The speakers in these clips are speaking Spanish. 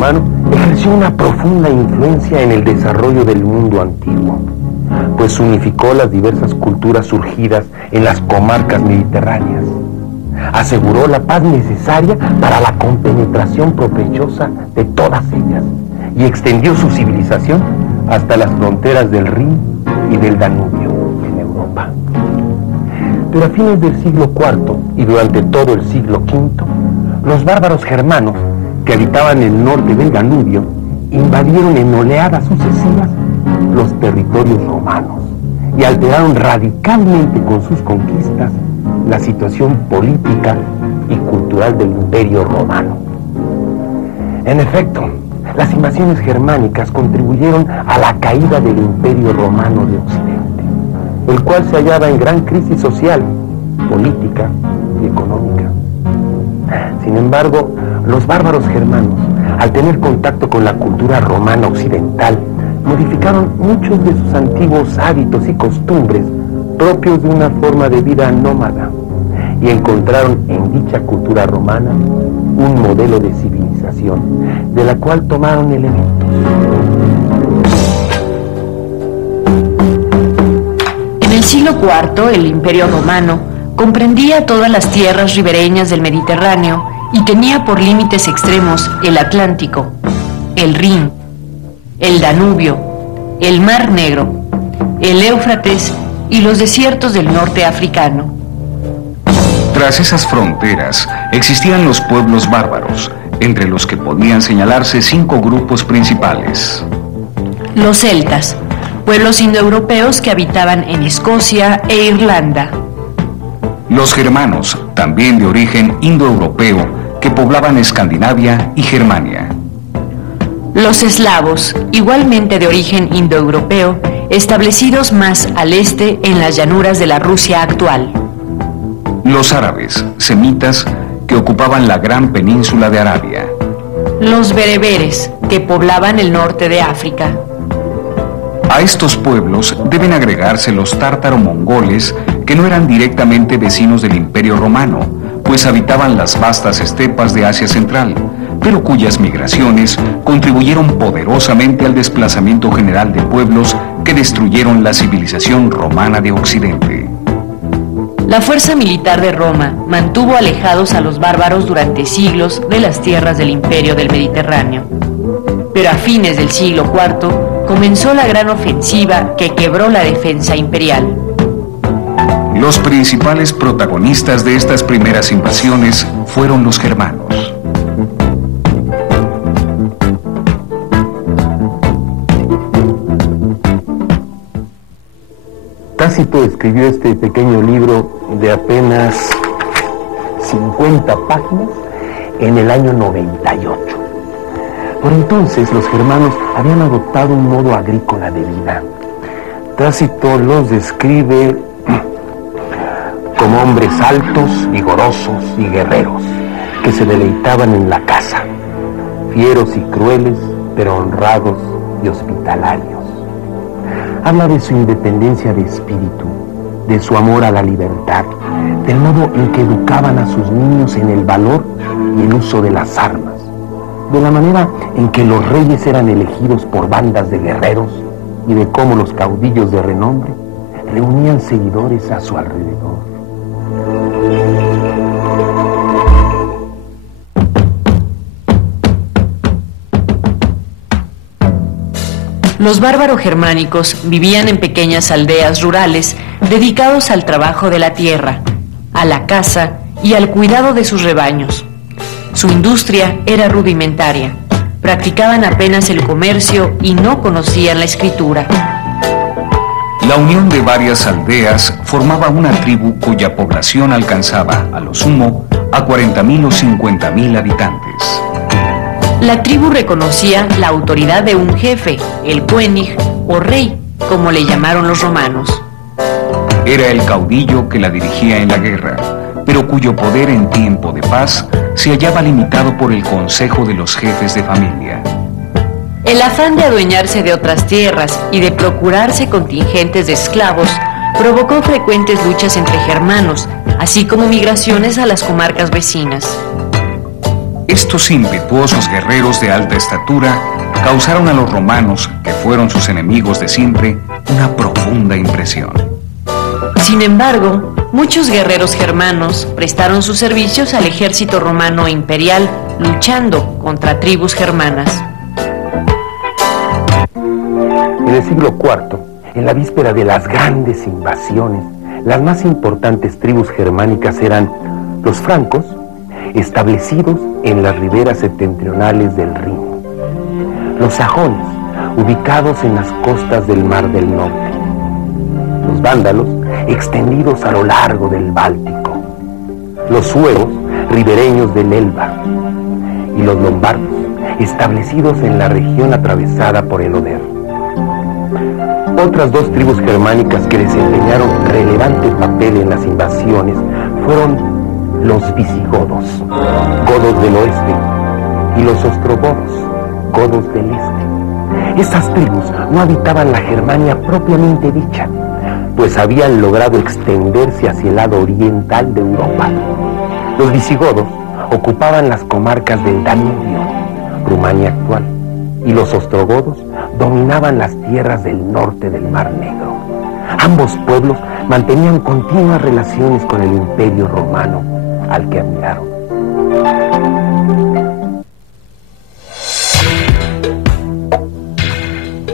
germano ejerció una profunda influencia en el desarrollo del mundo antiguo, pues unificó las diversas culturas surgidas en las comarcas mediterráneas. Aseguró la paz necesaria para la compenetración provechosa de todas ellas y extendió su civilización hasta las fronteras del Rin y del Danubio en Europa. Pero a fines del siglo IV y durante todo el siglo V, los bárbaros germanos que habitaban el norte del Danubio invadieron en oleadas sucesivas los territorios romanos y alteraron radicalmente con sus conquistas la situación política y cultural del Imperio Romano. En efecto, las invasiones germánicas contribuyeron a la caída del Imperio Romano de Occidente, el cual se hallaba en gran crisis social, política y económica. Sin embargo, los bárbaros germanos, al tener contacto con la cultura romana occidental, modificaron muchos de sus antiguos hábitos y costumbres propios de una forma de vida nómada y encontraron en dicha cultura romana un modelo de civilización de la cual tomaron elementos. En el siglo IV, el Imperio Romano comprendía todas las tierras ribereñas del Mediterráneo y tenía por límites extremos el Atlántico, el Rin, el Danubio, el Mar Negro, el Éufrates y los desiertos del norte africano. Tras esas fronteras existían los pueblos bárbaros, entre los que podían señalarse 5 grupos principales. Los celtas, pueblos indoeuropeos que habitaban en Escocia e Irlanda. Los germanos, también de origen indoeuropeo, que poblaban Escandinavia y Germania. Los eslavos, igualmente de origen indoeuropeo, establecidos más al este en las llanuras de la Rusia actual. Los árabes, semitas, que ocupaban la gran península de Arabia. Los bereberes, que poblaban el norte de África. A estos pueblos deben agregarse los tártaro-mongoles, que no eran directamente vecinos del Imperio Romano, pues habitaban las vastas estepas de Asia Central, pero cuyas migraciones contribuyeron poderosamente al desplazamiento general de pueblos que destruyeron la civilización romana de Occidente. La fuerza militar de Roma mantuvo alejados a los bárbaros durante siglos de las tierras del Imperio del Mediterráneo. Pero a fines del siglo IV comenzó la gran ofensiva que quebró la defensa imperial. Los principales protagonistas de estas primeras invasiones fueron los germanos. Tácito escribió este pequeño libro de apenas 50 páginas en el año 98. Por entonces los germanos habían adoptado un modo agrícola de vida. Tácito los describe como hombres altos, vigorosos y guerreros, que se deleitaban en la caza, fieros y crueles, pero honrados y hospitalarios. Habla de su independencia de espíritu, de su amor a la libertad, del modo en que educaban a sus niños en el valor y el uso de las armas, de la manera en que los reyes eran elegidos por bandas de guerreros y de cómo los caudillos de renombre reunían seguidores a su alrededor. Los bárbaros germánicos vivían en pequeñas aldeas rurales dedicados al trabajo de la tierra, a la caza y al cuidado de sus rebaños. Su industria era rudimentaria, practicaban apenas el comercio y no conocían la escritura. La unión de varias aldeas formaba una tribu cuya población alcanzaba, a lo sumo, a 40.000 o 50.000 habitantes. La tribu reconocía la autoridad de un jefe, el König o rey, como le llamaron los romanos. Era el caudillo que la dirigía en la guerra, pero cuyo poder en tiempo de paz se hallaba limitado por el consejo de los jefes de familia. El afán de adueñarse de otras tierras y de procurarse contingentes de esclavos provocó frecuentes luchas entre germanos, así como migraciones a las comarcas vecinas. Estos impetuosos guerreros de alta estatura causaron a los romanos, que fueron sus enemigos de siempre, una profunda impresión. Sin embargo, muchos guerreros germanos prestaron sus servicios al ejército romano imperial, luchando contra tribus germanas. En el siglo IV, en la víspera de las grandes invasiones, las más importantes tribus germánicas eran los francos, establecidos en las riberas septentrionales del Rin; los sajones, ubicados en las costas del Mar del Norte; los vándalos, extendidos a lo largo del Báltico; los suevos, ribereños del Elba; y los lombardos, establecidos en la región atravesada por el Oder. Otras dos tribus germánicas que desempeñaron relevante papel en las invasiones fueron los visigodos, godos del oeste, y los ostrogodos, godos del este. Estas tribus no habitaban la Germania propiamente dicha, pues habían logrado extenderse hacia el lado oriental de Europa. Los visigodos ocupaban las comarcas del Danubio, Rumania actual, y los ostrogodos dominaban las tierras del norte del Mar Negro. Ambos pueblos mantenían continuas relaciones con el Imperio Romano, al que admiraron.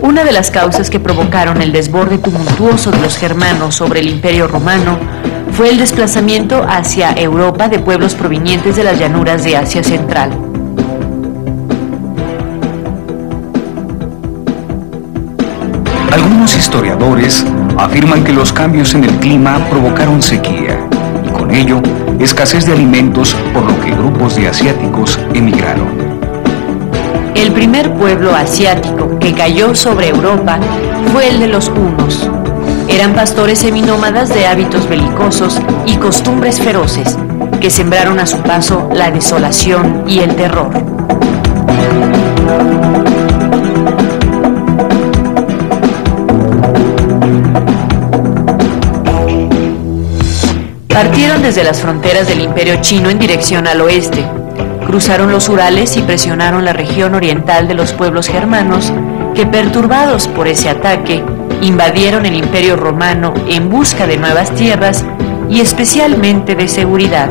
Una de las causas que provocaron el desborde tumultuoso de los germanos sobre el Imperio Romano fue el desplazamiento hacia Europa de pueblos provenientes de las llanuras de Asia Central. Algunos historiadores afirman que los cambios en el clima provocaron sequía y con ello escasez de alimentos, por lo que grupos de asiáticos emigraron. El primer pueblo asiático que cayó sobre Europa fue el de los hunos. Eran pastores seminómadas de hábitos belicosos y costumbres feroces que sembraron a su paso la desolación y el terror. Partieron desde las fronteras del Imperio Chino en dirección al oeste. Cruzaron los Urales y presionaron la región oriental de los pueblos germanos que, perturbados por ese ataque, invadieron el Imperio Romano en busca de nuevas tierras y especialmente de seguridad.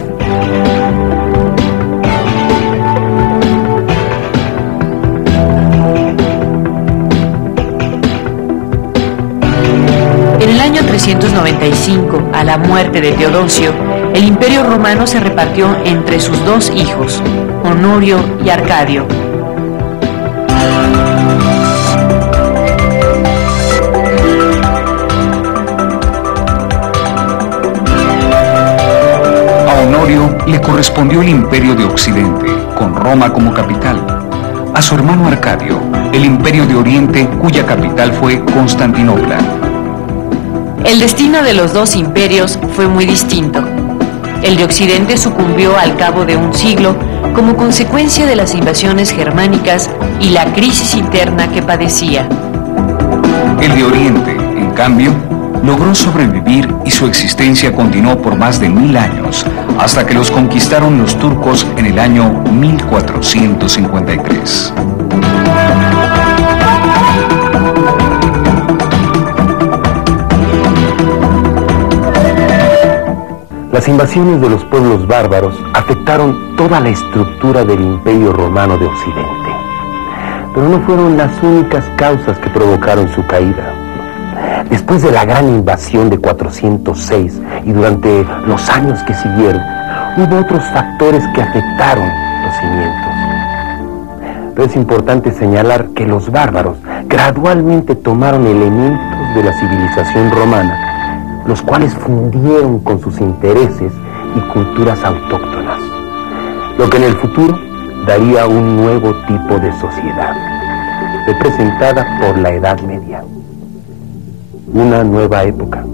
En el año 395, a la muerte de Teodosio, el Imperio Romano se repartió entre sus dos hijos, Honorio y Arcadio. A Honorio le correspondió el Imperio de Occidente, con Roma como capital. A su hermano Arcadio, el Imperio de Oriente, cuya capital fue Constantinopla. El destino de los dos imperios fue muy distinto. El de Occidente sucumbió al cabo de un siglo como consecuencia de las invasiones germánicas y la crisis interna que padecía. El de Oriente, en cambio, logró sobrevivir y su existencia continuó por más de 1000 años, hasta que los conquistaron los turcos en el año 1453. Las invasiones de los pueblos bárbaros afectaron toda la estructura del Imperio Romano de Occidente, pero no fueron las únicas causas que provocaron su caída. Después de la gran invasión de 406 y durante los años que siguieron, hubo otros factores que afectaron los cimientos. Pero es importante señalar que los bárbaros gradualmente tomaron elementos de la civilización romana, los cuales fundieron con sus intereses y culturas autóctonas, lo que en el futuro daría un nuevo tipo de sociedad, representada por la Edad Media, una nueva época.